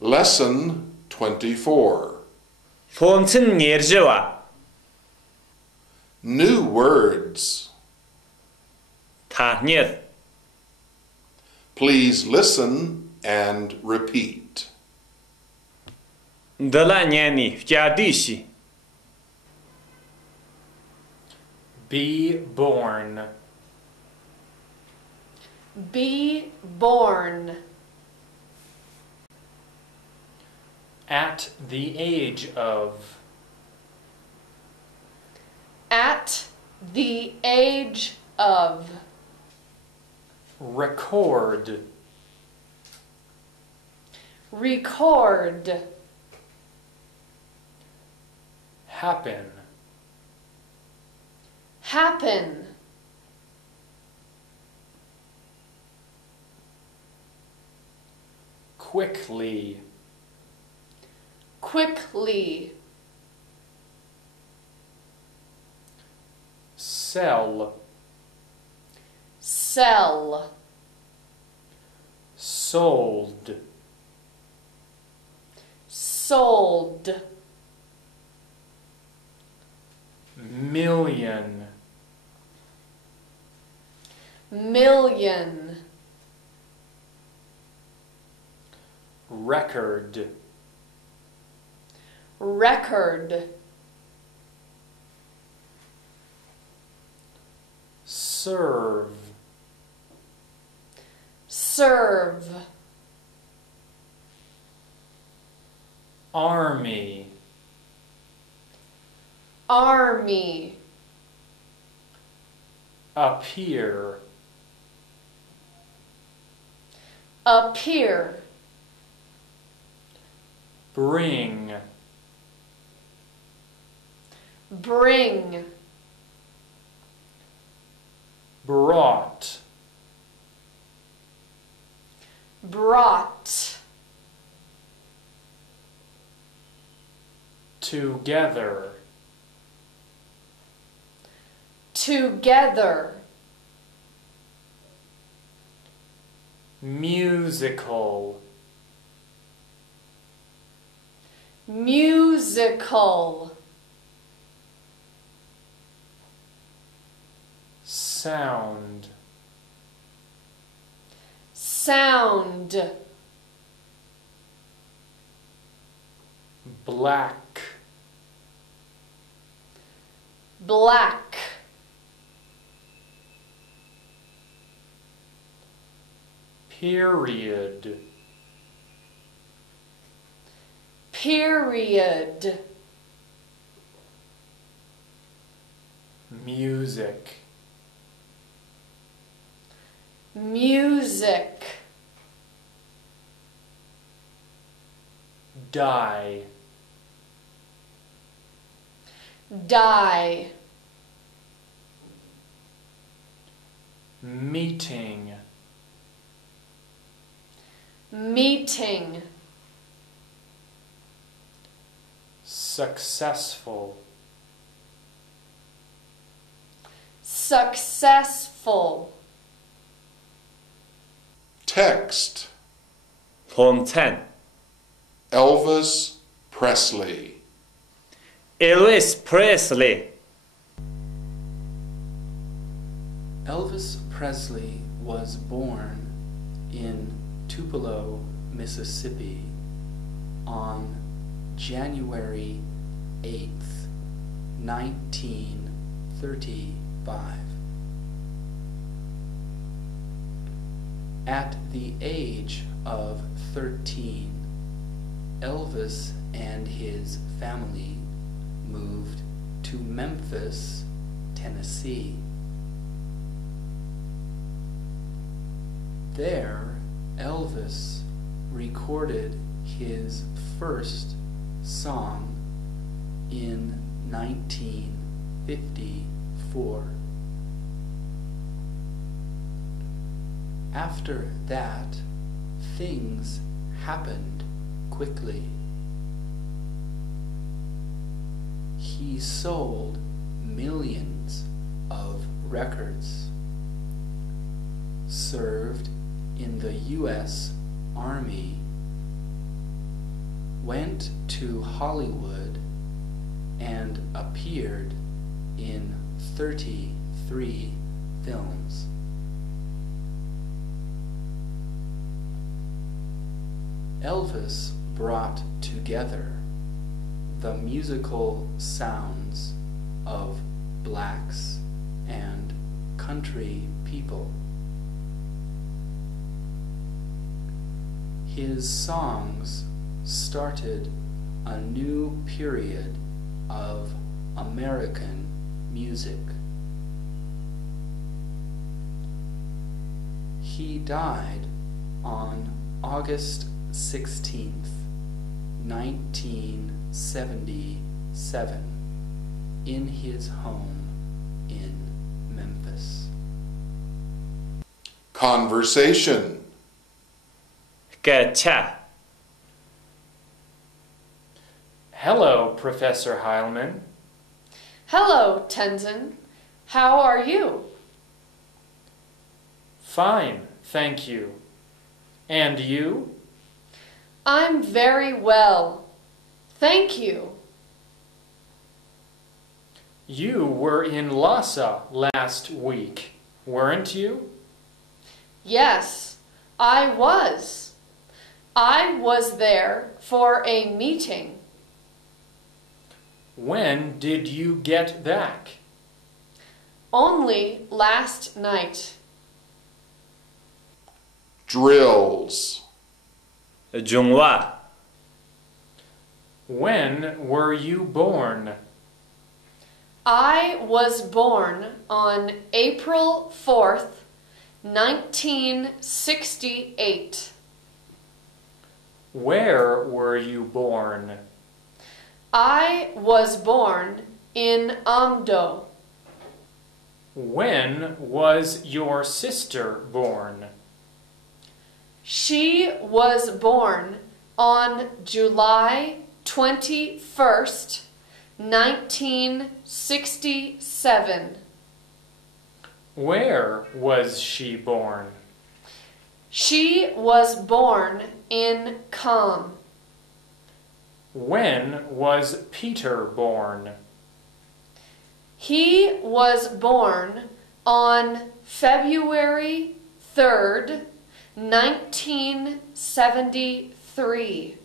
Lesson 24. Phomtsin ngerjewa. New words. Tahnyet. Please listen and repeat. Dalanyani fjadishi. Be born. Be born. At the age of. At the age of. Record. Record. Happen. Happen. Quickly. Quickly. Sell. Sell. Sold. Sold. Million. Million. Record. Record. Serve. Serve. Army. Army. Appear. Appear. Bring. Bring. Brought. Brought. Together. Together. Musical. Musical. Sound. Sound. Black. Black. Period. Period. Music. Music. Die. Die. Meeting. Meeting. Successful. Successful. Text. Phomten. Elvis Presley. Elvis Presley. Elvis Presley was born in Tupelo, Mississippi on January 8th, 1935. At the age of 13, Elvis and his family moved to Memphis, Tennessee. There, Elvis recorded his first song in 1954. After that, things happened quickly. He sold millions of records, served in the U.S. Army, went to Hollywood and appeared in 33 films. Elvis brought together the musical sounds of blacks and country people. His songs started a new period of American music. He died on August 16th, 1977, in his home in Memphis. Conversation. Gacha. Hello, Professor Heilman. Hello, Tenzin. How are you? Fine, thank you. And you? I'm very well. Thank you. You were in Lhasa last week, weren't you? Yes, I was. I was there for a meeting. When did you get back? Only last night. Drills. Jungwa. When were you born? I was born on April 4th, 1968. Where were you born? I was born in Amdo. When was your sister born? She was born on July 21st, 1967. Where was she born? She was born in Kham. When was Peter born? He was born on February 3rd, 1973.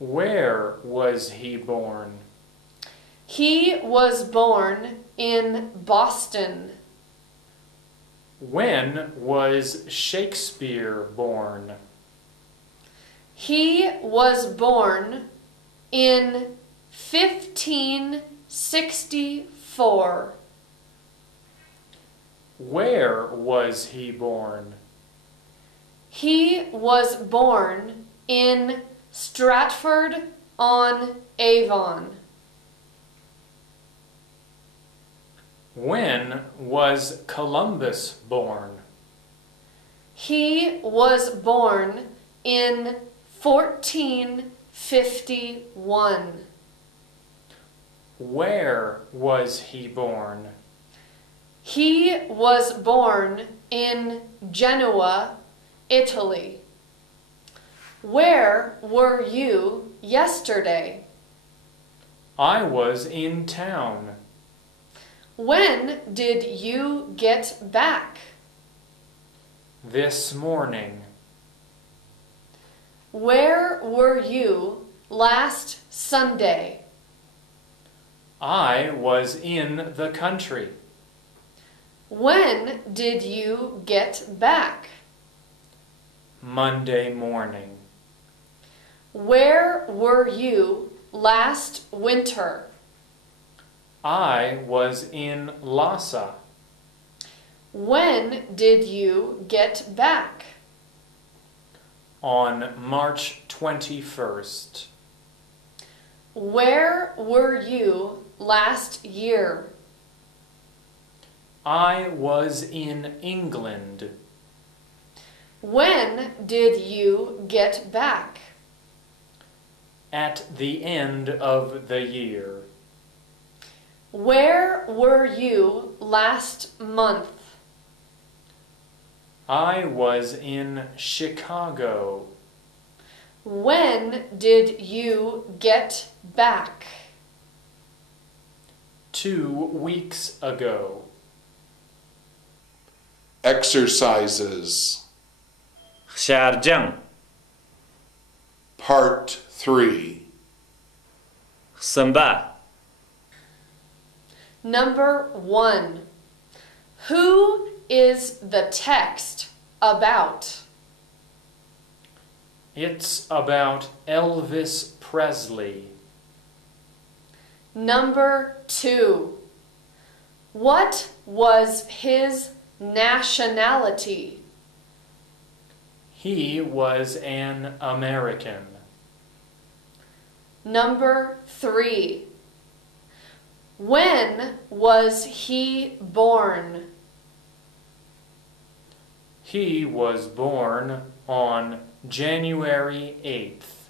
Where was he born? He was born in Boston. When was Shakespeare born? He was born in 1564. Where was he born? He was born in Stratford-on-Avon. When was Columbus born? He was born in 1451. Where was he born? He was born in Genoa, Italy. Where were you yesterday? I was in town. When did you get back? This morning. Where were you last Sunday? I was in the country. When did you get back? Monday morning. Where were you last winter? I was in Lhasa. When did you get back? On March 21st. Where were you last year? I was in England. When did you get back? At the end of the year. Where were you last month? I was in Chicago. When did you get back? 2 weeks ago. Exercises. خشارجن Part 3. خسنبا Number 1. Who is the text about? It's about Elvis Presley. Number 2. What was his nationality? He was an American. Number 3. When was he born? He was born on January 8th,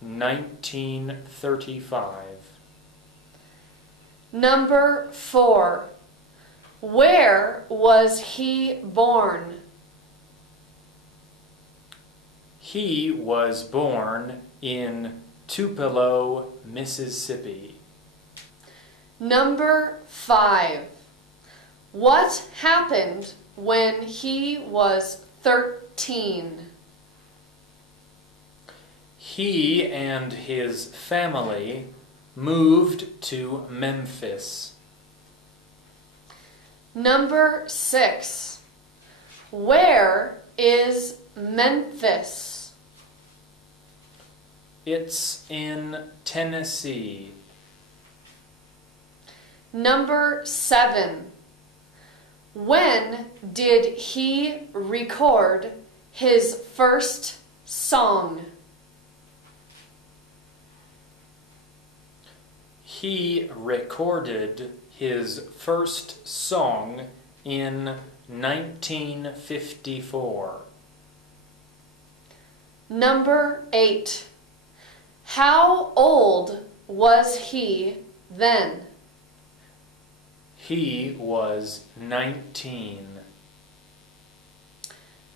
1935. Number 4. Where was he born? He was born in Tupelo, Mississippi. Number 5. What happened when he was 13? He and his family moved to Memphis. Number 6. Where is Memphis? It's in Tennessee. Number 7. When did he record his first song? He recorded his first song in 1954. Number 8. How old was he then? He was 19.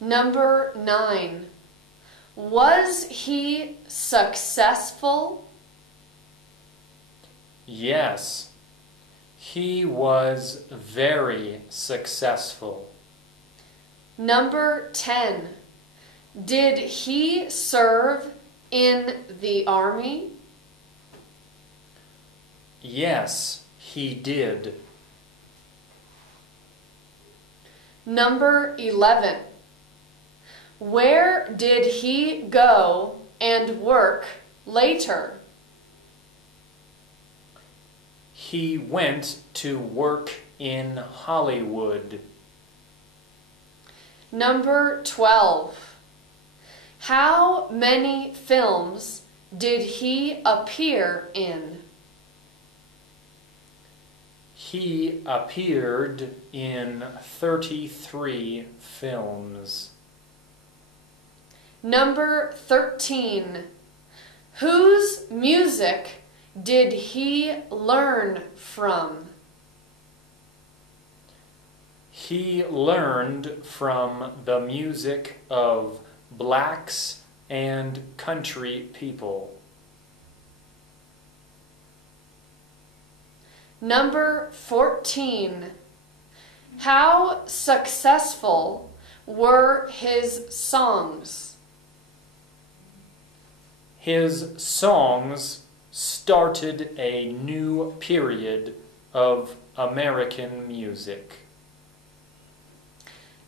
Number 9. Was he successful? Yes, he was very successful. Number 10. Did he serve in the army? Yes, he did. Number 11. Where did he go and work later? He went to work in Hollywood. Number 12. How many films did he appear in? He appeared in 33 films. Number 13. Whose music did he learn from? He learned from the music of blacks and country people. Number 14. How successful were his songs? His songs started a new period of American music.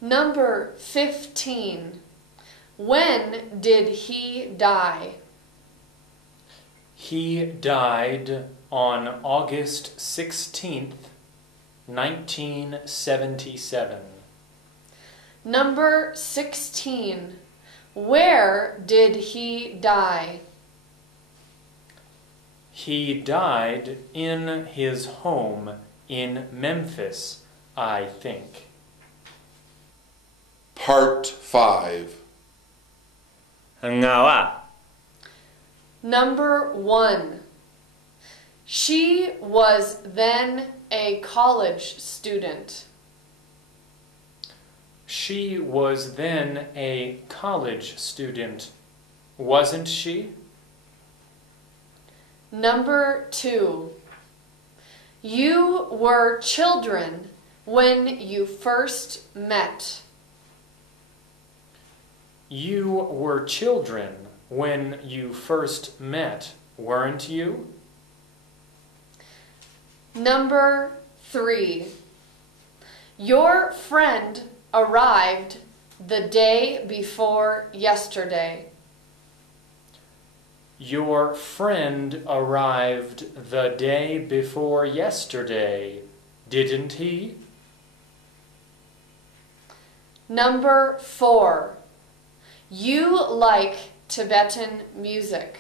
Number 15. When did he die? He died on August 16th, 1977. Number 16. Where did he die? He died in his home in Memphis, I think. Part 5. ngawa Number 1. She was then a college student. She was then a college student. wasn't she? Number 2. You were children when you first met. You were children when you first met, weren't you? Number 3. Your friend arrived the day before yesterday. Your friend arrived the day before yesterday, didn't he? Number 4. You like Tibetan music.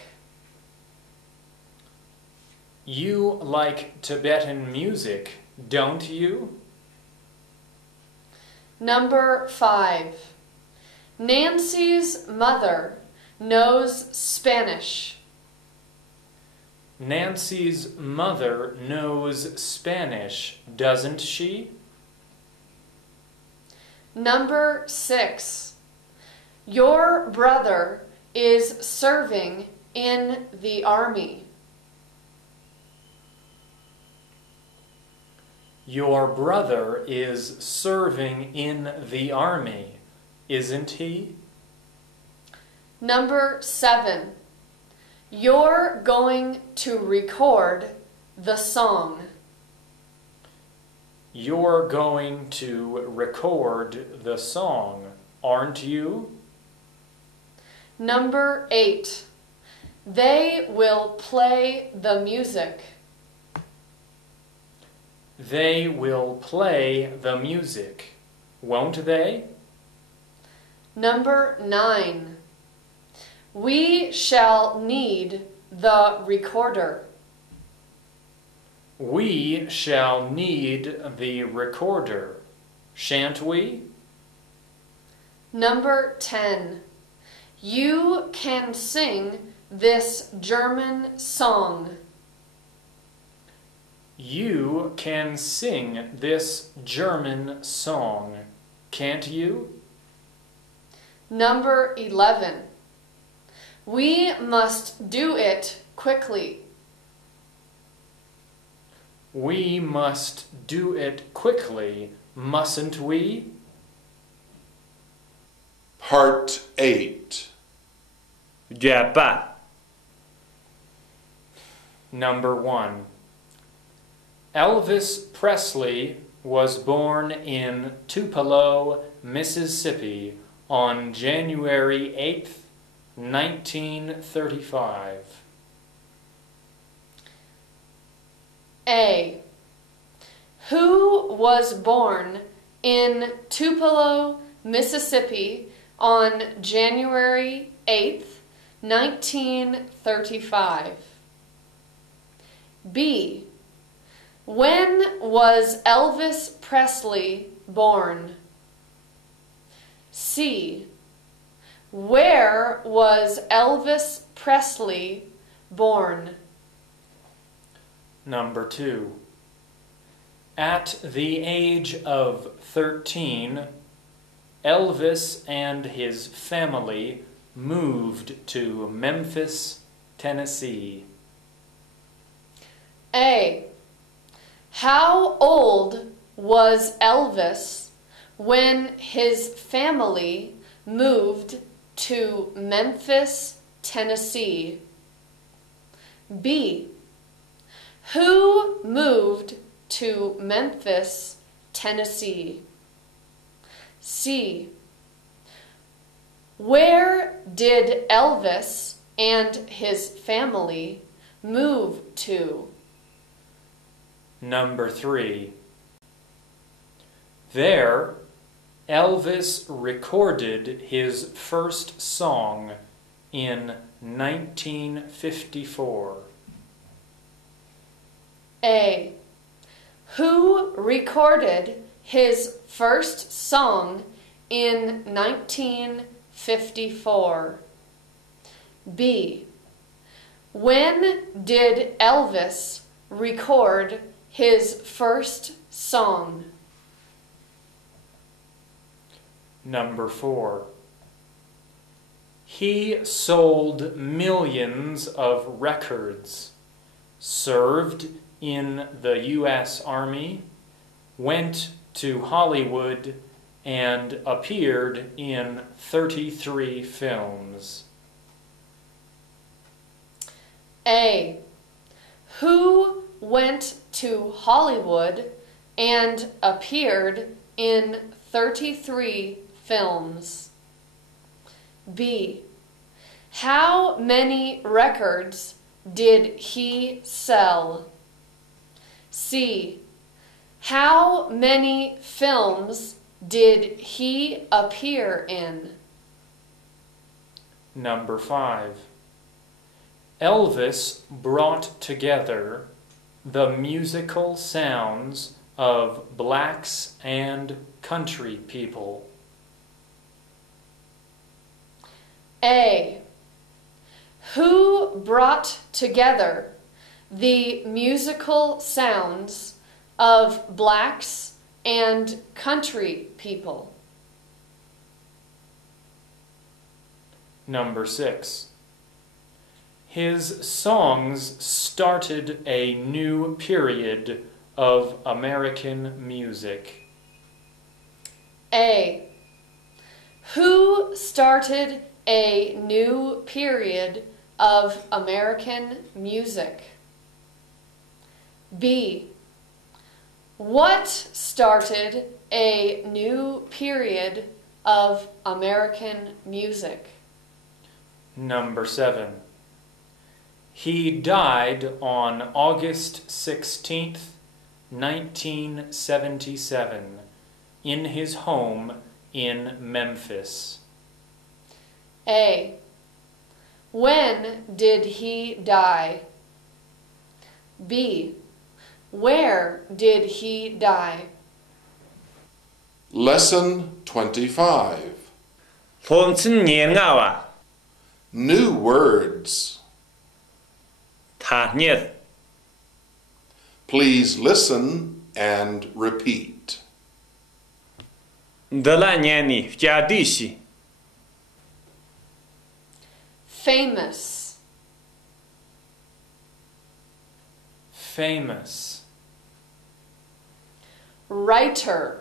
You like Tibetan music, don't you? Number 5. Nancy's mother knows Spanish. Nancy's mother knows Spanish, doesn't she? Number 6. Your brother is serving in the army. Your brother is serving in the army, isn't he? Number 7. You're going to record the song. You're going to record the song, aren't you? Number 8. They will play the music. They will play the music, won't they? Number 9. We shall need the recorder. We shall need the recorder, shan't we? Number 10. You can sing this German song. You can sing this German song, can't you? Number 11. We must do it quickly. We must do it quickly, mustn't we? Part 8. Dạ ba. Number 1. Elvis Presley was born in Tupelo, Mississippi on January 8th, 1935. A. Who was born in Tupelo, Mississippi on January 8th, 1935? B. When was Elvis Presley born? C. Where was Elvis Presley born? Number 2. At the age of 13, Elvis and his family moved to Memphis, Tennessee. A. How old was Elvis when his family moved to Memphis, Tennessee? B. Who moved to Memphis, Tennessee? C. Where did Elvis and his family move to? Number 3. There, Elvis recorded his first song in 1954. A. Who recorded his first song in 1954? B. When did Elvis record his first song? Number 4. He sold millions of records, served in the U.S. Army, went to Hollywood, and appeared in 33 films. A. Who went to Hollywood and appeared in 33 films? B. How many records did he sell? C. How many films did he appear in? Number 5. Elvis brought together the musical sounds of blacks and country people. A. Who brought together the musical sounds of blacks and country people? Number 6. His songs started a new period of American music. A. Who started a new period of American music? B. What started a new period of American music? Number 7. He died on August 16th, 1977, in his home in Memphis. A. When did he die? B. Where did he die? Lesson 25. New words. Please listen and repeat. Famous. Famous. Writer.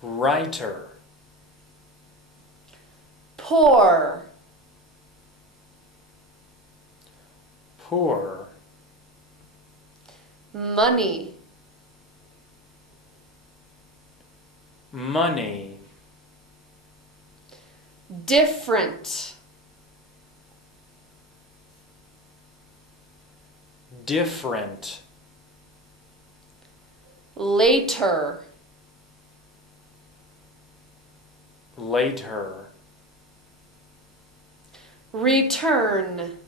Writer. Poor. Poor. Money. Money. Different. Different. Later. Later. Return.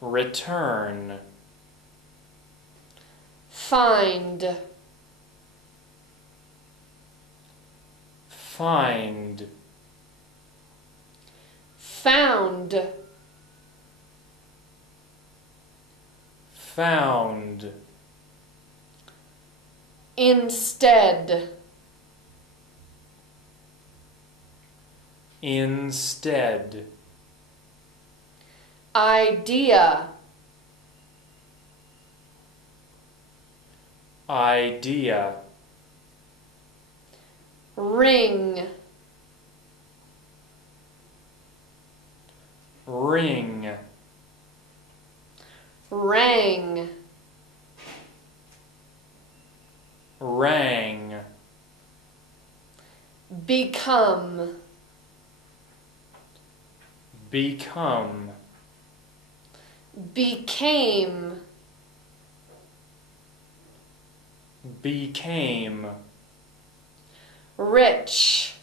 Return. Find. Find. Found. Found. Instead. Instead. Idea. Idea. Ring. Ring. Rang. Rang. Become. Become. Became. Became. Rich.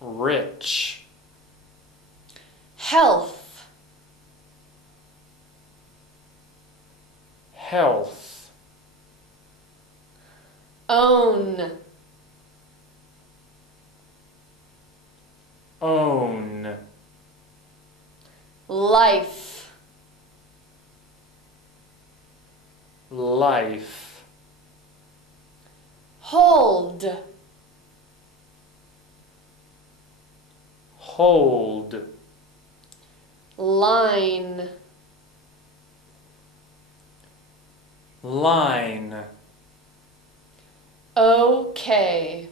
Rich. Health. Health. Own. Own. Life. Life. Hold. Hold. Line. Line. Okay.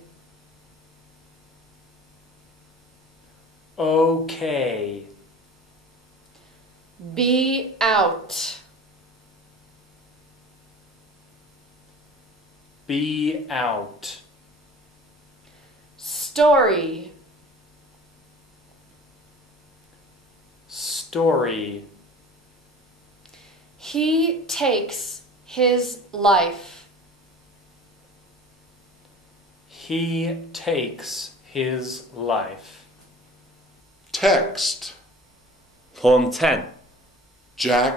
Okay. Be out. Be out. Story. Story. He takes his life. He takes his life. Text. ผมแทน Jack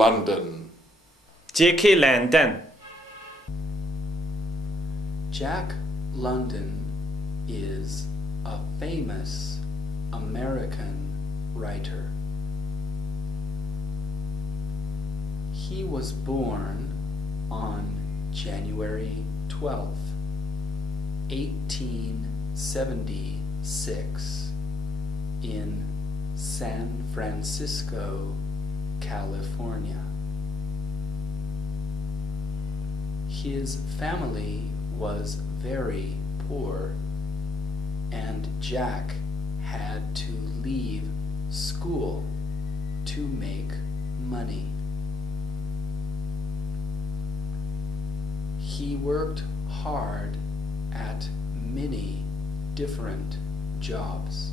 London. J.K. London Jack London is a famous American writer. He was born on January 12th, 1876 in San Francisco, California. His family was very poor, and Jack had to leave school to make money. He worked hard at many different jobs.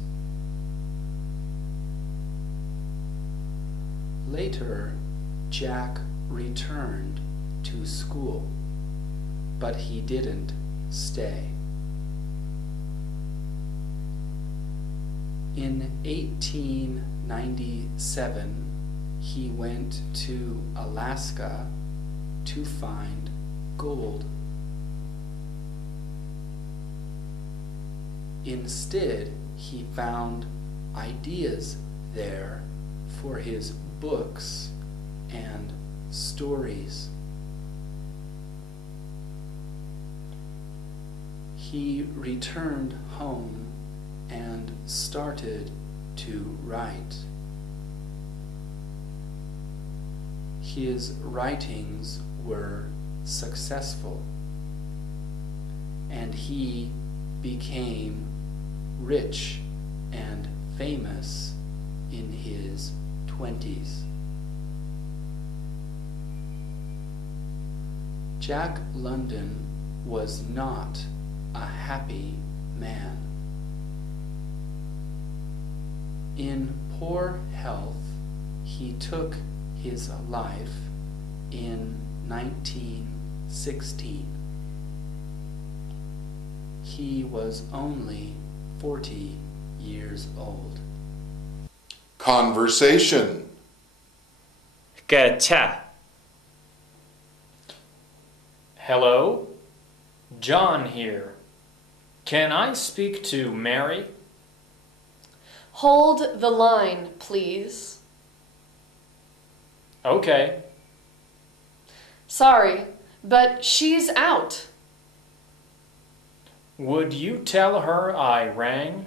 Later, Jack returned to school, but he didn't stay. In 1897, he went to Alaska to find gold. Instead, he found ideas there for his books and stories. He returned home and started to write. His writings were successful, and he became rich and famous in his 20s. Jack London was not a happy man. In poor health, he took his life in 1916. He was only 40 years old. Conversation. แก่ Hello? John here. Can I speak to Mary? Hold the line, please. Okay. Sorry, but she's out. Would you tell her I rang?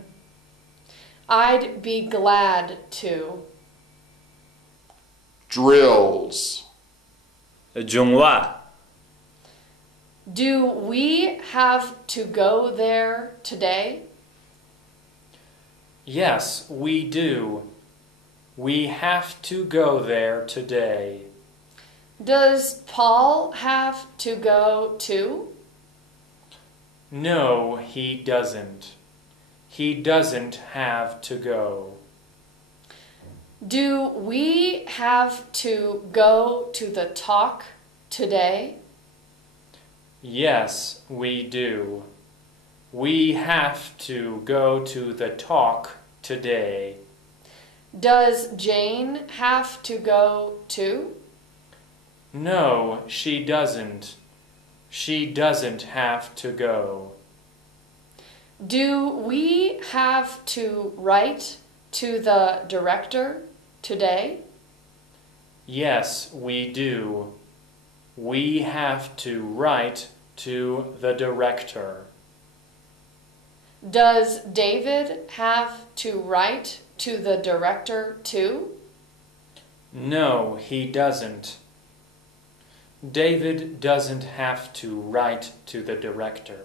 I'd be glad to. Drills. จุงว่า Do we have to go there today? Yes, we do. We have to go there today. Does Paul have to go too? No, he doesn't. He doesn't have to go. Do we have to go to the talk today? Yes, we do. We have to go to the talk today. Does Jane have to go too? No, she doesn't. She doesn't have to go. Do we have to write to the director today? Yes, we do. We have to write to the director. Does David have to write to the director too? No, he doesn't. David doesn't have to write to the director.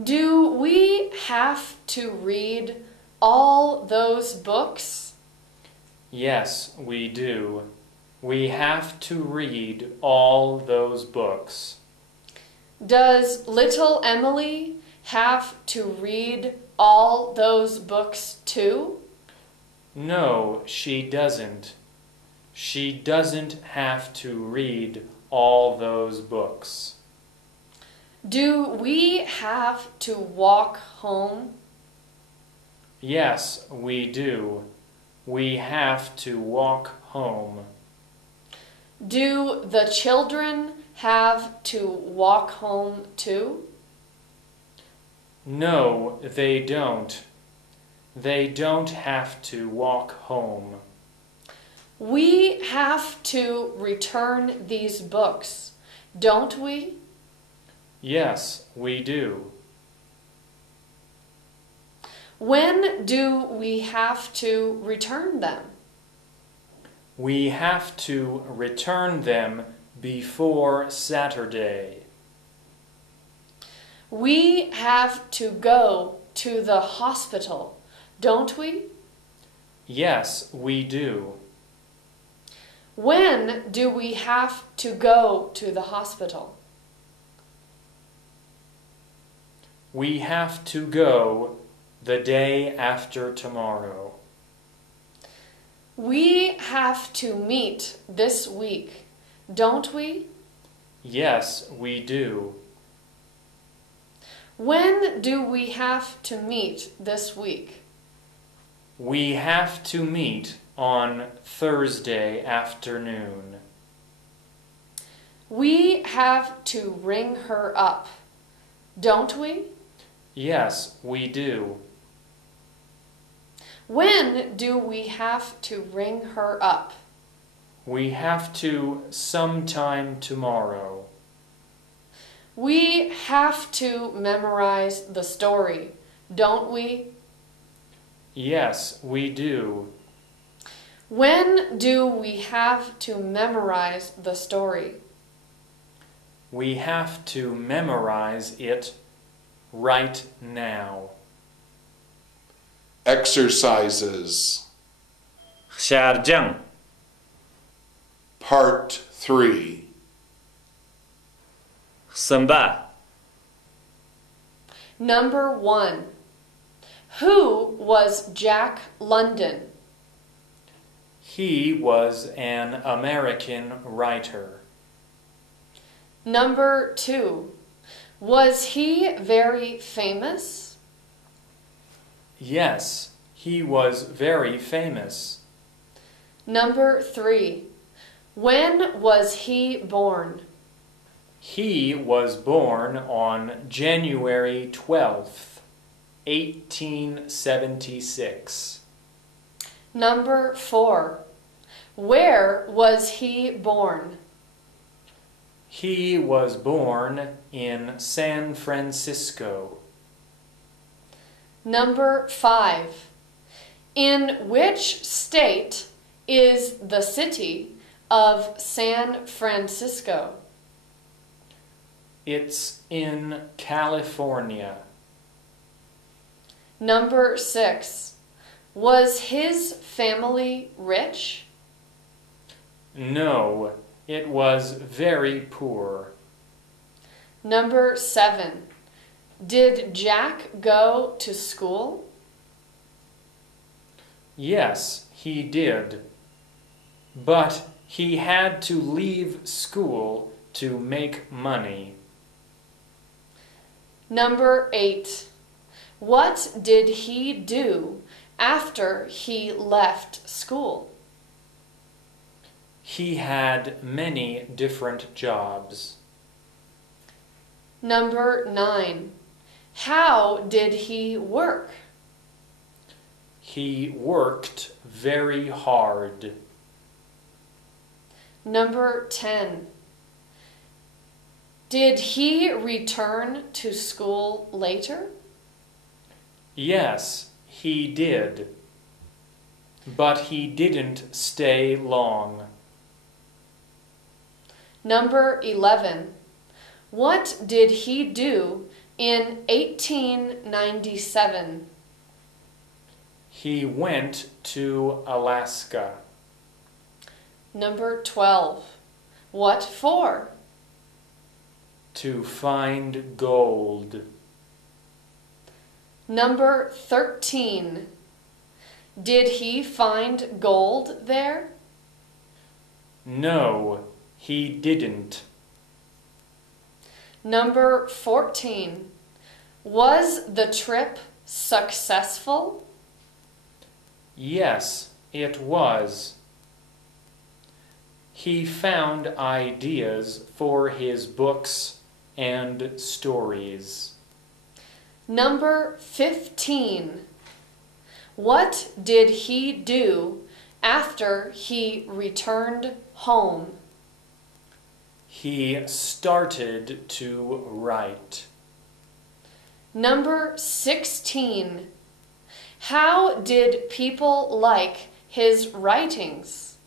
Do we have to read all those books? Yes, we do. We have to read all those books. Does little Emily have to read all those books too? No, she doesn't. She doesn't have to read all those books. Do we have to walk home? Yes, we do. We have to walk home. Do the children have to walk home too? No, they don't. They don't have to walk home. We have to return these books, don't we? Yes, we do. When do we have to return them? We have to return them before Saturday. We have to go to the hospital, don't we? Yes, we do. When do we have to go to the hospital? We have to go the day after tomorrow. We have to meet this week, don't we? Yes, we do. When do we have to meet this week? We have to meet on Thursday afternoon. We have to ring her up, don't we? Yes, we do. When do we have to ring her up? We have to sometime tomorrow. We have to memorize the story, don't we? Yes, we do. When do we have to memorize the story? We have to memorize it right now. Exercises. Sergeant. Part 3. Samba. Number 1. Who was Jack London? He was an American writer. Number 2. Was he very famous? Yes, he was very famous. Number 3. When was he born? He was born on January 12th, 1876. Number 4. Where was he born? He was born in San Francisco. Number 5. In which state is the city of San Francisco? It's in California. Number 6. Was his family rich? No, it was very poor. Number 7. Did Jack go to school? Yes, he did. But he had to leave school to make money. Number 8. What did he do after he left school? He had many different jobs. Number 9. How did he work? He worked very hard. Number 10. Did he return to school later? Yes, he did. But he didn't stay long. Number 11. What did he do in 1897? He went to Alaska. Number 12. What for? To find gold. Number 13. Did he find gold there? No, he didn't. Number 14. Was the trip successful? Yes, it was. He found ideas for his books and stories. Number 15. What did he do after he returned home? He started to write. Number 16. How did people like his writings?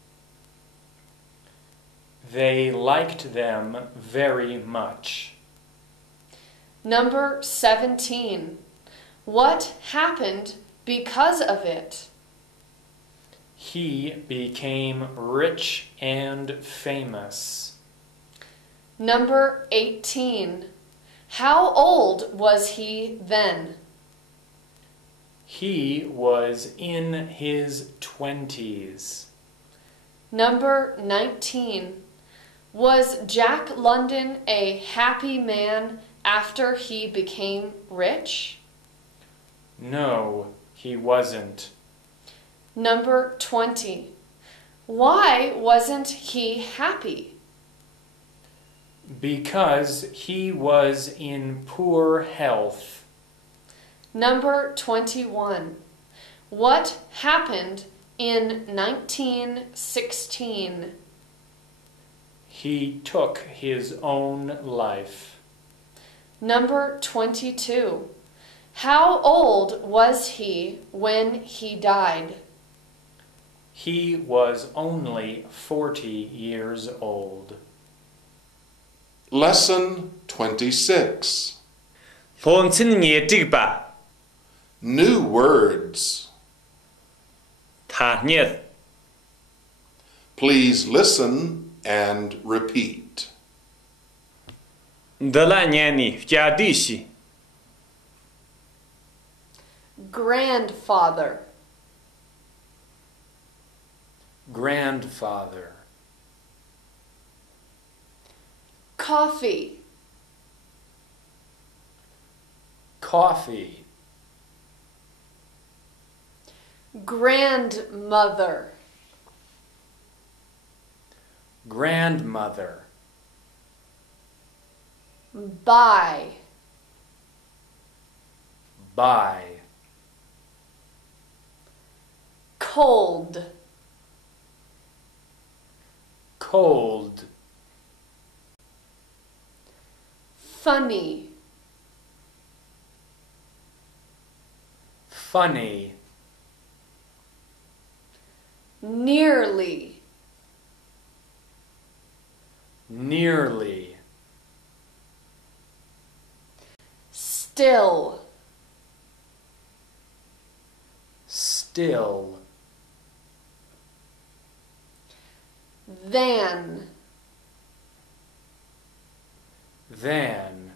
They liked them very much. Number 17. What happened because of it? He became rich and famous. Number 18. How old was he then? He was in his 20s. Number 19. Was Jack London a happy man after he became rich? No, he wasn't. Number 20. Why wasn't he happy? Because he was in poor health. Number 21. What happened in 1916? He took his own life. Number 22. How old was he when he died? He was only 40 years old. Lesson 26. Phonsin ngetig ba. New words. Tha nyet. Please listen and repeat. Dala nyani fjadishi. Grandfather. Grandfather. Coffee. Coffee. Grandmother. Grandmother. Buy. Buy. Cold. Cold. Funny. Funny. Nearly. Nearly. Still. Still. Than. Than.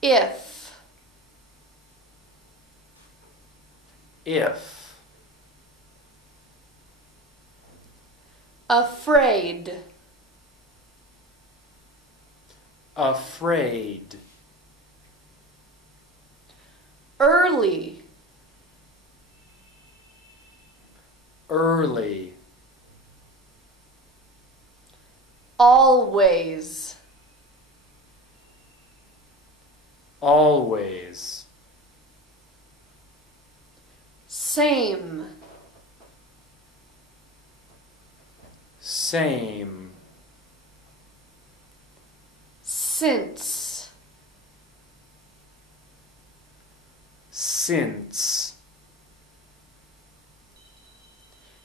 If. If. Afraid. Afraid. Early. Early. Always. Always. Same. Same. since, since,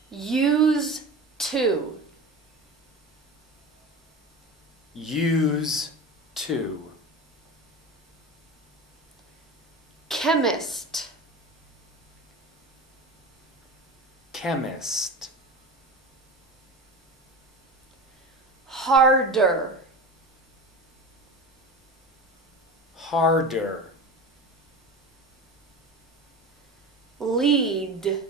use to, use to, chemist, chemist, harder, harder, lead,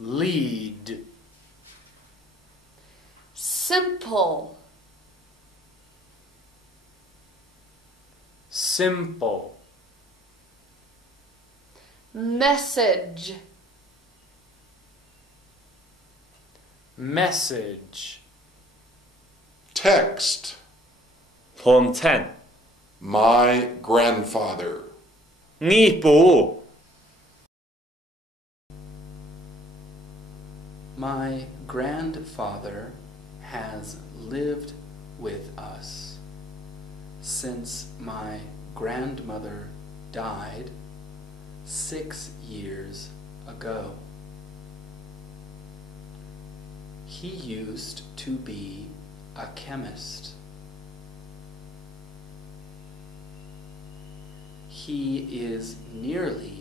lead, simple, simple, message, message, Text. ผมท่าน My grandfather. งี้ปู่ My grandfather has lived with us since my grandmother died 6 years ago. He used to be a chemist. He is nearly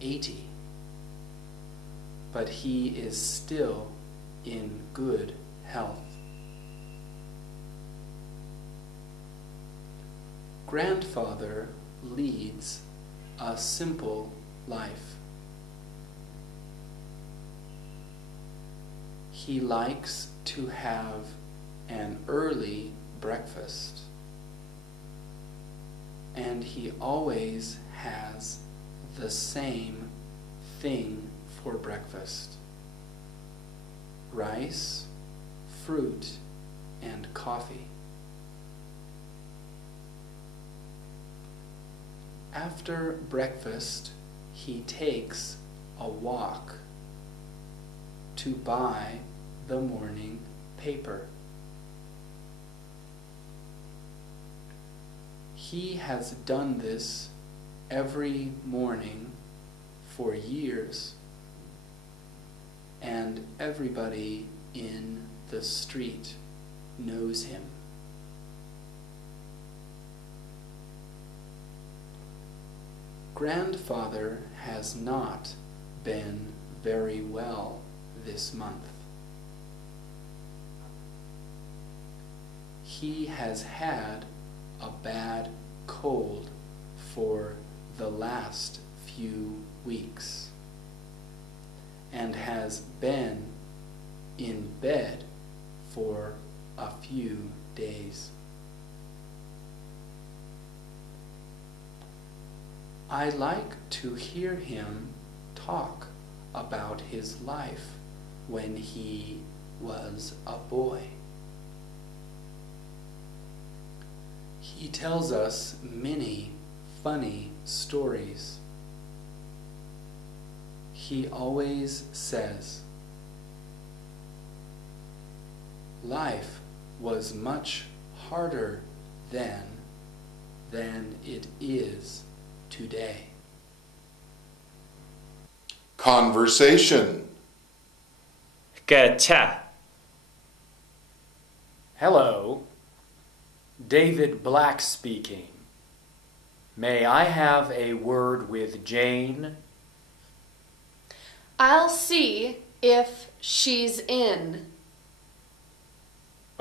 80, but he is still in good health. Grandfather leads a simple life. He likes to have an early breakfast, and he always has the same thing for breakfast: rice, fruit, and coffee. After breakfast, he takes a walk to buy the morning paper. He has done this every morning for years, and everybody in the street knows him. Grandfather has not been very well this month. He has had a bad cold for the last few weeks and has been in bed for a few days. I like to hear him talk about his life when he was a boy. He tells us many funny stories. He always says, "Life was much harder then than it is today." Conversation. กะชะ Hello, David Black speaking. May I have a word with Jane? I'll see if she's in.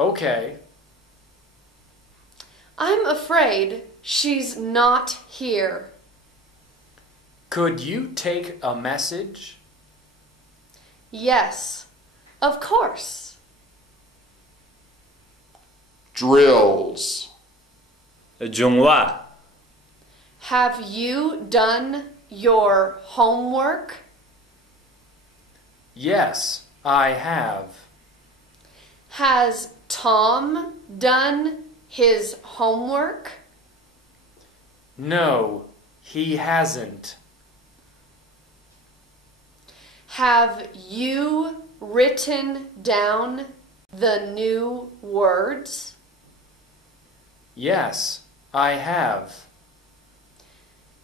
Okay. I'm afraid she's not here. Could you take a message? Yes, of course. Drills. จงว่า Have you done your homework? Yes, I have. Has Tom done his homework? No, he hasn't. Have you written down the new words? Yes, I have.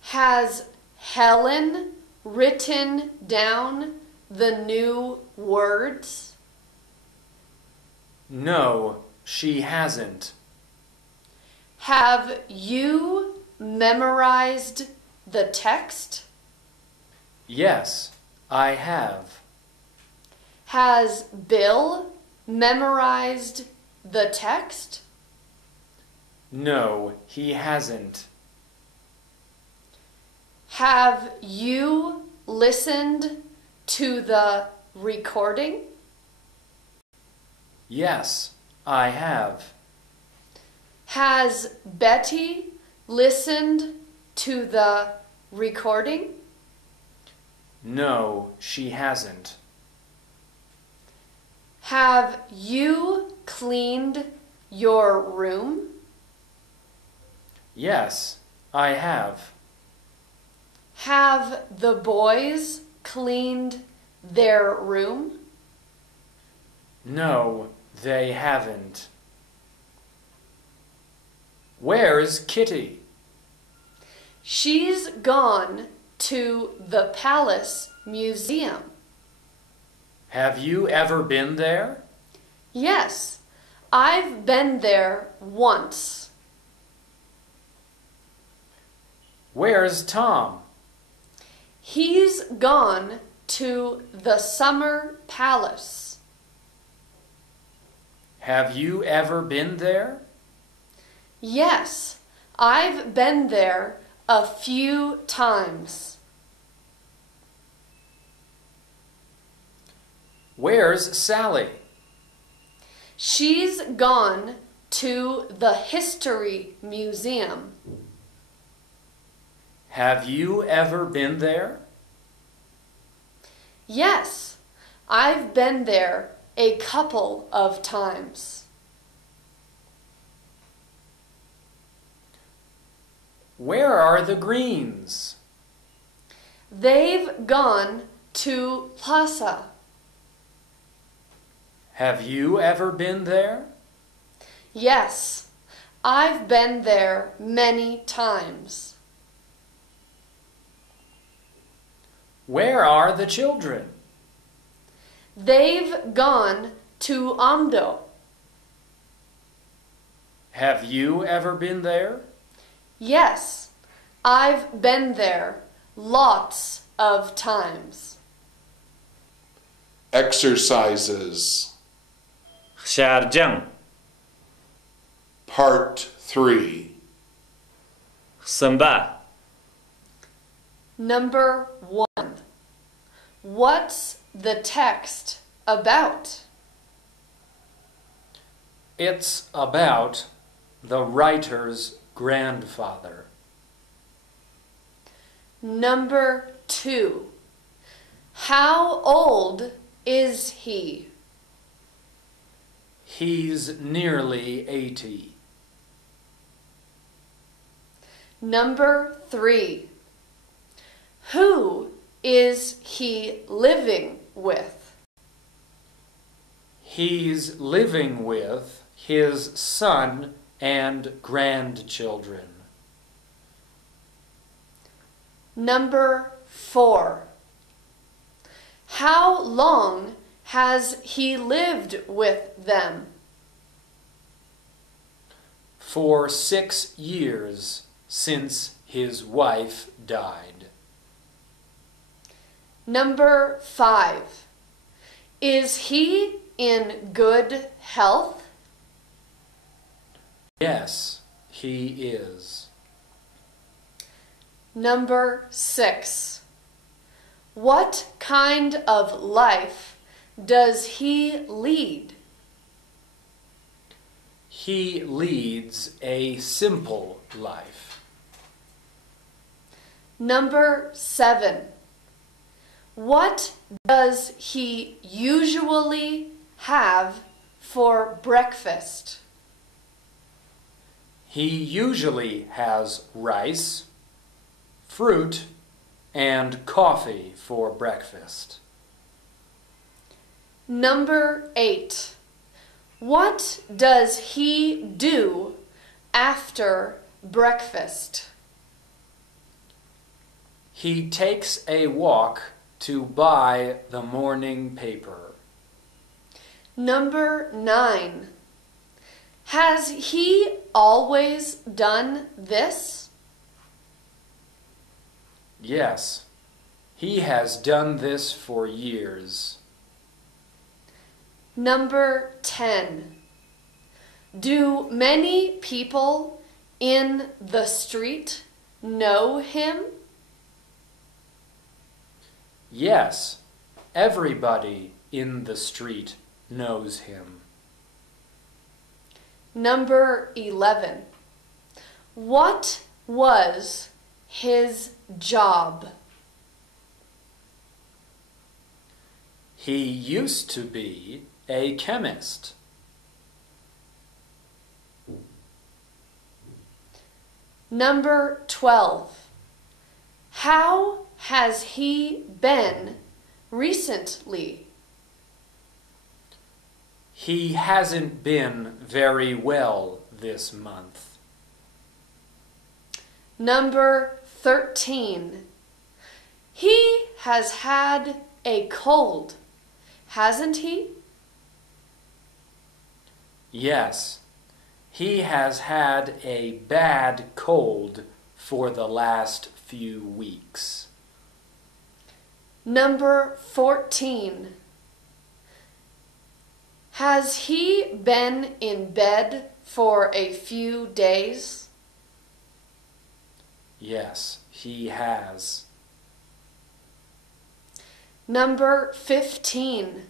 Has Helen written down the new words? No, she hasn't. Have you memorized the text? Yes, I have. Has Bill memorized the text? No, he hasn't. Have you listened to the recording? Yes, I have. Has Betty listened to the recording? No, she hasn't. Have you cleaned your room? Yes, I have. Have the boys cleaned their room? No, they haven't. Where's Kitty? She's gone to the Palace Museum. Have you ever been there? Yes, I've been there once. Where's Tom? He's gone to the Summer Palace. Have you ever been there? Yes, I've been there a few times. Where's Sally? She's gone to the History Museum. Have you ever been there? Yes, I've been there a couple of times. Where are the Greens? They've gone to Plaza. Have you ever been there? Yes, I've been there many times. Where are the children? They've gone to Amdo. Have you ever been there? Yes, I've been there lots of times. Exercises. شارجەنگ Part 3. سمبا Number 1. What's the text about? It's about the writer's grandfather. Number 2. How old is he? He's nearly 80. Number 3. Who is he living with? He's living with his son and grandchildren. Number 4. How long has he lived with them? For 6 years since his wife died. Number 5. Is he in good health? Yes, he is. Number 6. What kind of life does he lead? He leads a simple life. Number 7. What does he usually have for breakfast? He usually has rice, fruit, and coffee for breakfast. Number 8. What does he do after breakfast. He takes a walk to buy the morning paper. Number 9. Has he always done this? Yes, he has done this for years. Number 10. Do many people in the street know him? Yes, everybody in the street knows him. Number 11. What was his job? He used to be a chemist. Number 12. How has he been recently? He hasn't been very well this month. Number 13. He has had a cold, hasn't he? Yes, he has had a bad cold for the last few weeks. Number 14. Has he been in bed for a few days? Yes, he has. Number 15.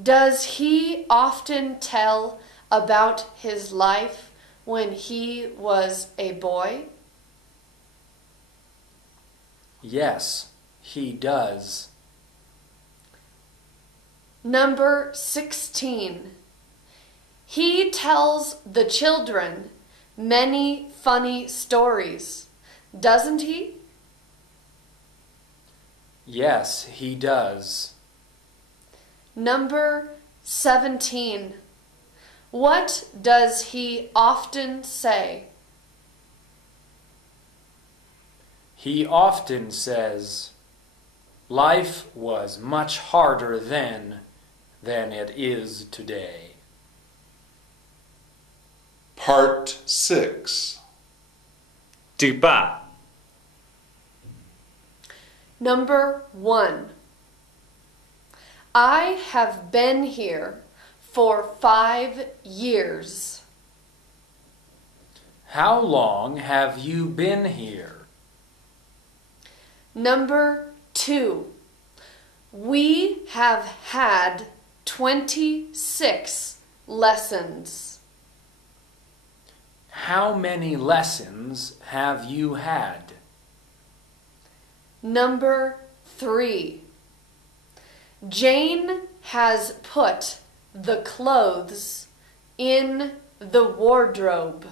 Does he often tell about his life when he was a boy? Yes, he does. Number 16. He tells the children many funny stories, doesn't he? Yes, he does. Number 17. What does he often say? He often says, "Life was much harder then than it is today." Part 6. Thứ ba. Number 1. I have been here for 5 years. How long have you been here? Number 2. We have had 26 lessons. How many lessons have you had? Number 3. Jane has put the clothes in the wardrobe.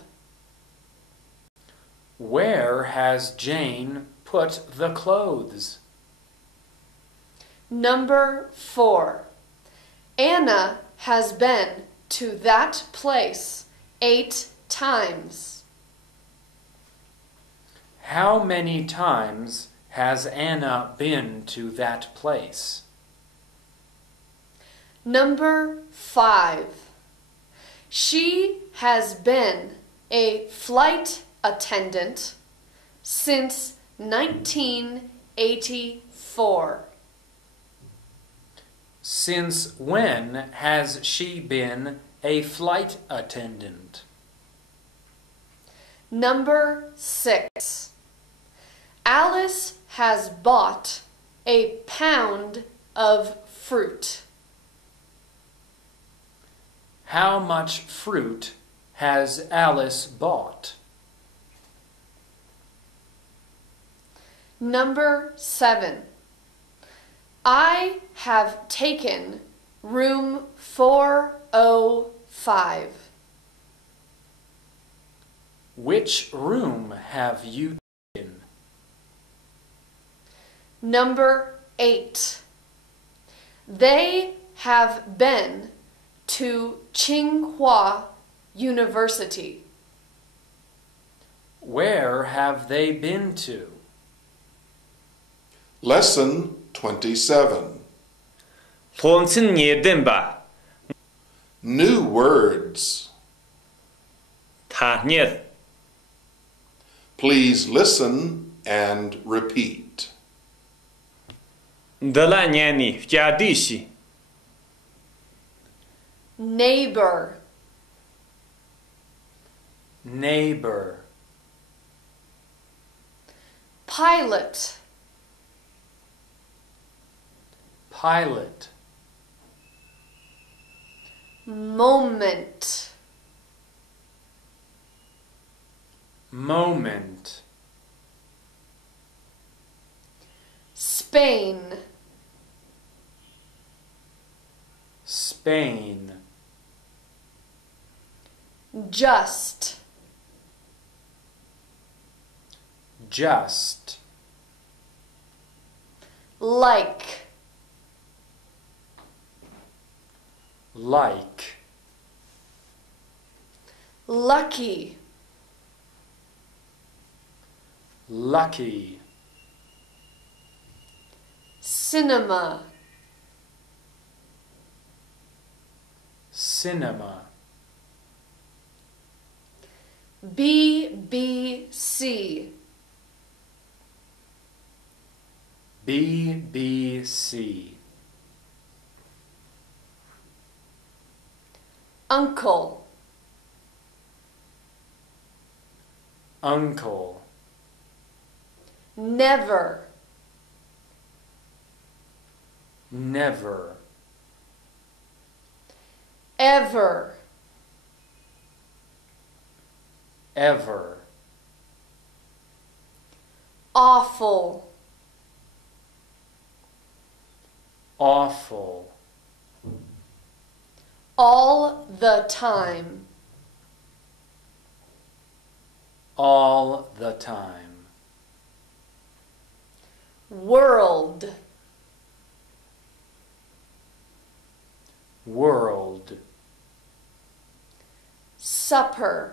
Where has Jane put the clothes? Number 4. Anna has been to that place 8 times. How many times has Anna been to that place? Number 5. She has been a flight attendant since 1984. Since when has she been a flight attendant? Number 6. Alice has bought a pound of fruit. How much fruit has Alice bought? Number 7. I have taken room 405. Which room have you taken? Number 8. They have been to Tsinghua University. Where have they been to? Lesson 27. Phonsin yedin ba. New words. Tha nhiệt. Please listen and repeat. Dala nyani fjadishi. Neighbor. Neighbor. Pilot. Pilot. Moment. Moment. Spain. Spain. Just. Just. Like. Like. Lucky. Lucky. Cinema. Cinema. BBC. BBC. Uncle. Uncle. Never. Never. Ever. Ever. Awful. Awful. All the time. All the time. World. World. Supper.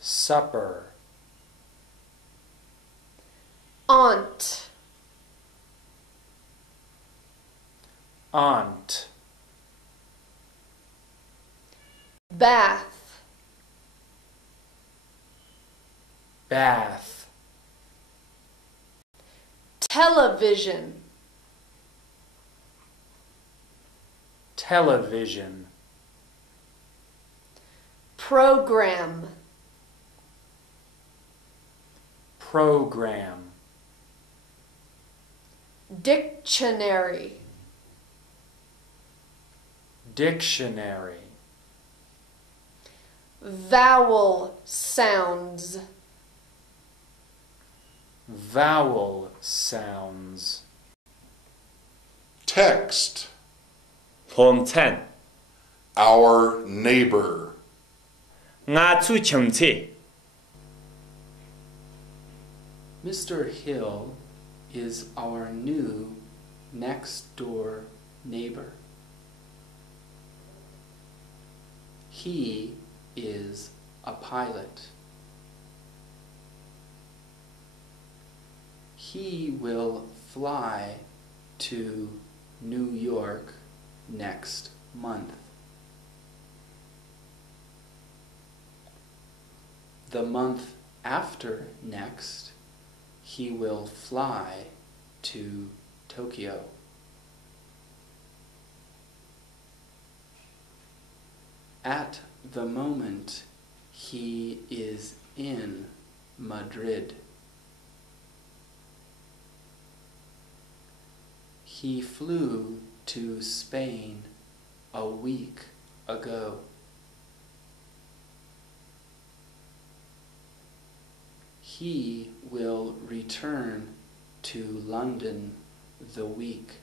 Supper. Aunt. Aunt. Bath. Bath. Television. Television. Program. Program. Dictionary. Dictionary. Vowel sounds. Vowel sounds. Text. Phonchen. Our neighbor. Nga chu chimchi. Mr. Hill is our new next door neighbor. He is a pilot. He will fly to New York next month. The month after next, he will fly to Tokyo. At the moment, he is in Madrid. He flew to Spain a week ago. He will return to London the week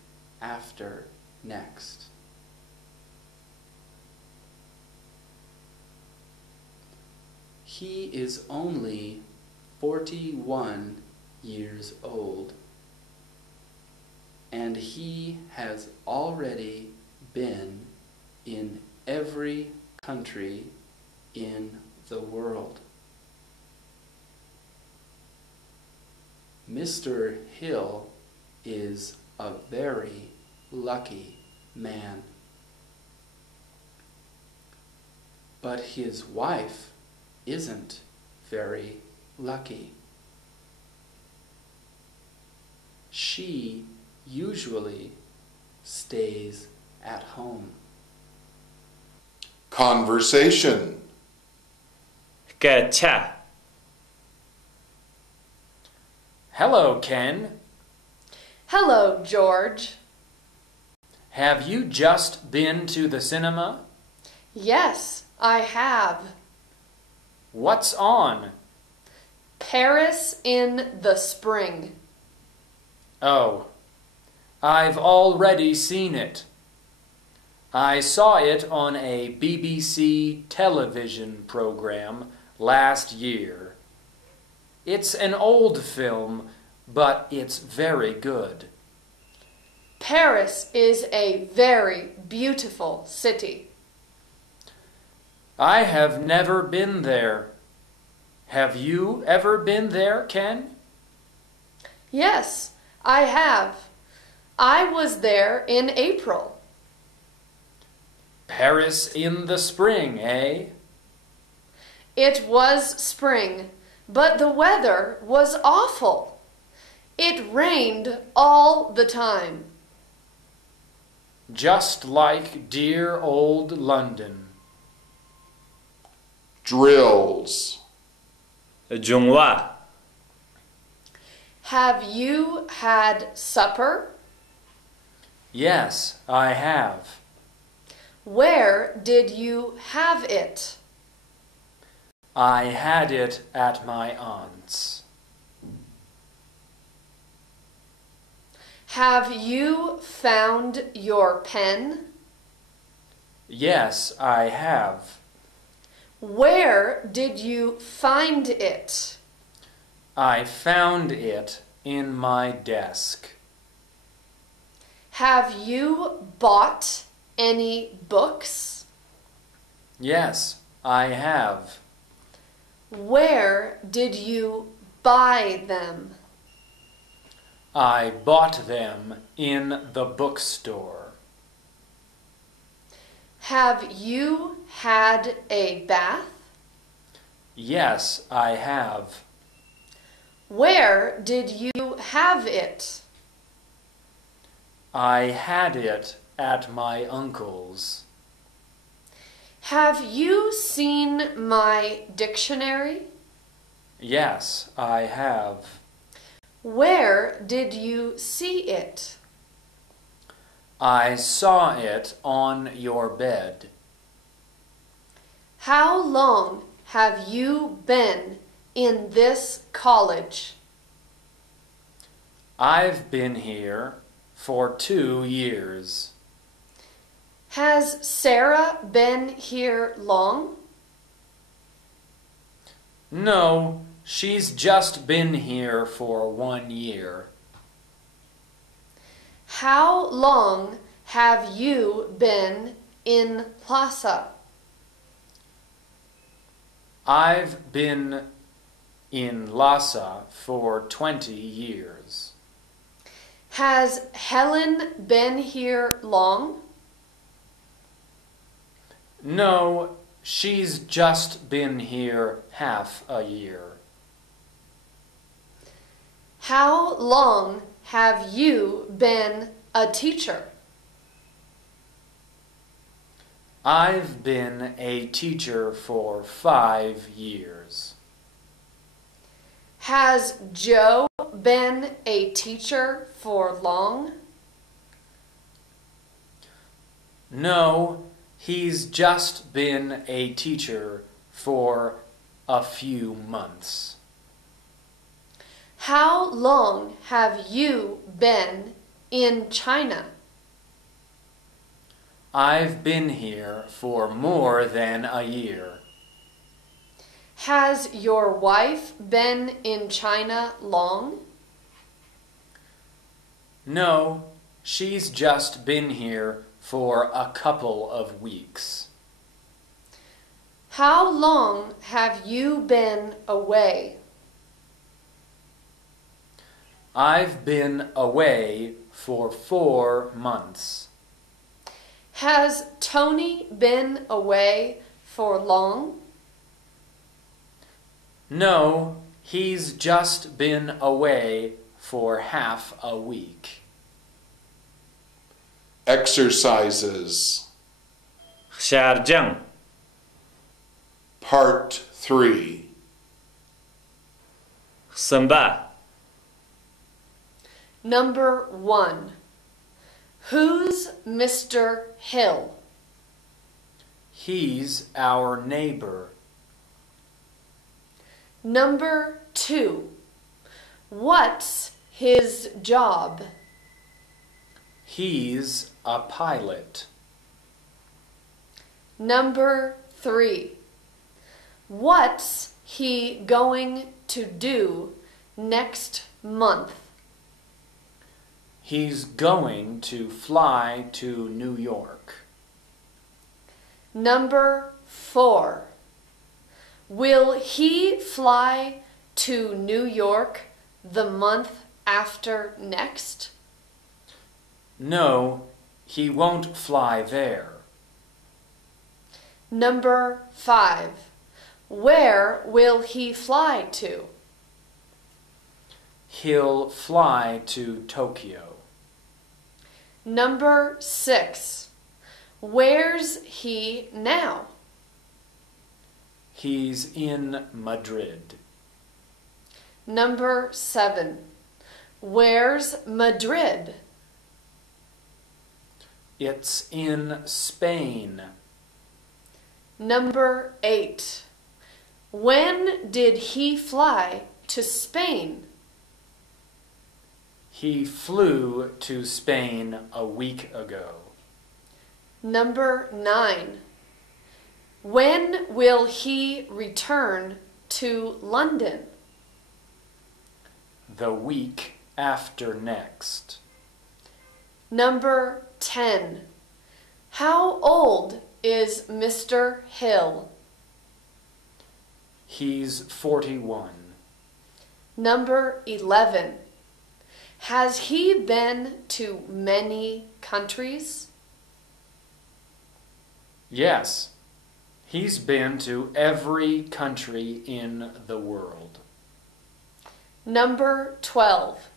after next. He is only 41 years old, and he has already been in every country in the world. Mr. Hill is a very lucky man. But his wife isn't very lucky. She usually stays at home. Conversation. 个恰 Hello, Ken. Hello, George. Have you just been to the cinema? Yes, I have. What's on? Paris in the Spring. Oh, I've already seen it. I saw it on a BBC television program last year. It's an old film, but it's very good. Paris is a very beautiful city. I have never been there. Have you ever been there, Ken? Yes, I have. I was there in April. Paris in the spring, eh? It was spring, but the weather was awful. It rained all the time. Just like dear old London. Drills. 中话 Have you had supper? Yes, I have. Where did you have it? I had it at my aunt's. Have you found your pen? Yes, I have. Where did you find it? I found it in my desk. Have you bought any books? Yes, I have. Where did you buy them? I bought them in the bookstore. Have you had a bath? Yes, I have. Where did you have it? I had it at my uncle's. Have you seen my dictionary? Yes, I have. Where did you see it? I saw it on your bed. How long have you been in this college? I've been here for 2 years. Has Sarah been here long? No, she's just been here for 1 year. How long have you been in Lhasa? I've been in Lhasa for 20 years. Has Helen been here long? No, she's just been here half a year. How long have you been a teacher? I've been a teacher for 5 years. Has Joe been a teacher for long? No, he's just been a teacher for a few months. How long have you been in China? I've been here for more than a year. Has your wife been in China long? No, she's just been here for a couple of weeks. How long have you been away? I've been away for 4 months. Has Tony been away for long? No, he's just been away for half a week. Exercises. Sharjang. Part 3. Samba. Number 1. Who's Mr. Hill? He's our neighbor. Number 2. What's his job? He's a pilot. Number 3. What's he going to do next month? He's going to fly to New York. Number 4. Will he fly to New York the month after next? No, he won't fly there. Number 5. Where will he fly to? He'll fly to Tokyo. Number 6. Where's he now? He's in Madrid. Number 7. Where's Madrid? It's in Spain. Number 8. When did he fly to Spain? He flew to Spain a week ago. Number 9. When will he return to London? The week after next. Number 10. How old is Mr. Hill? He's 41. Number 11. Has he been to many countries? Yes, he's been to every country in the world. Number 12.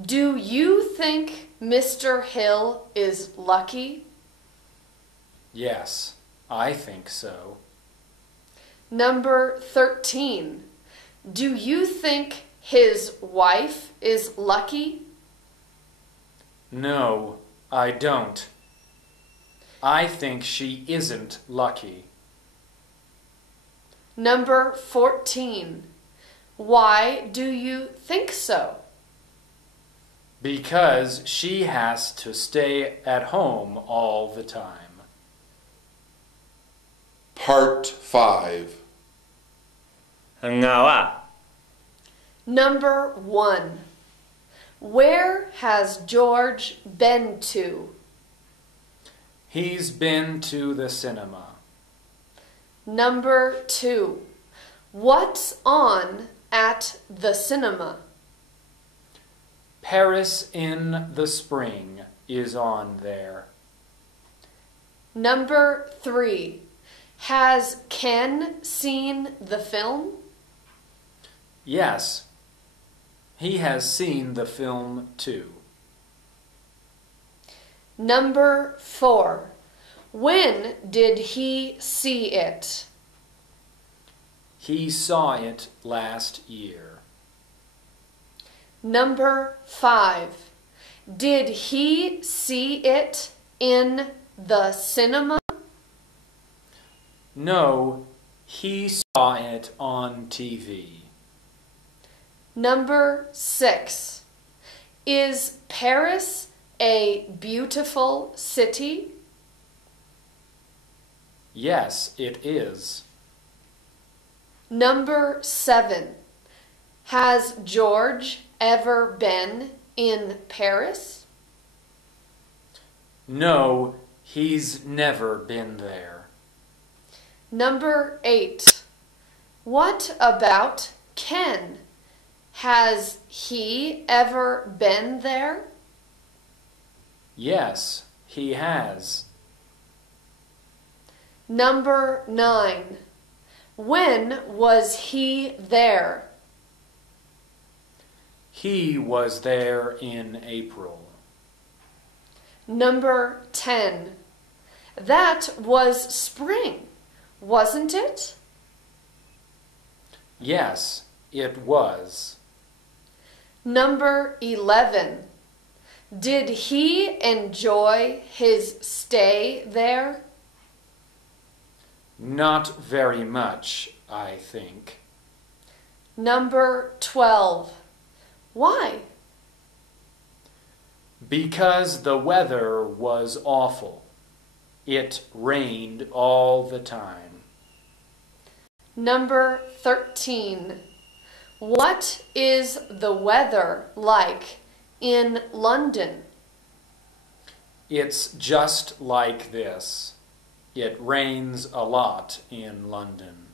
Do you think Mr. Hill is lucky? Yes, I think so. Number 13. Do you think his wife is lucky? No, I don't. I think she isn't lucky. Number 14. Why do you think so? Because she has to stay at home all the time. Part 5. Ngawa. Number 1. Where has George been to? He's been to the cinema. Number 2. What's on at the cinema? Paris in the Spring is on there. Number 3. Has Ken seen the film? Yes, he has seen the film too. Number 4. When did he see it? He saw it last year. Number 5. Did he see it in the cinema? No, he saw it on TV. Number 6. Is Paris a beautiful city? Yes, it is. Number 7. Has George ever been in Paris? No, he's never been there. Number 8. What about Ken? Has he ever been there? Yes, he has. Number 9. When was he there? He was there in April. Number 10. That was spring, wasn't it? Yes, it was. Number 11. Did he enjoy his stay there? Not very much, I think. Number 12. Why? Because the weather was awful. It rained all the time. Number 13. What is the weather like in London? It's just like this. It rains a lot in London.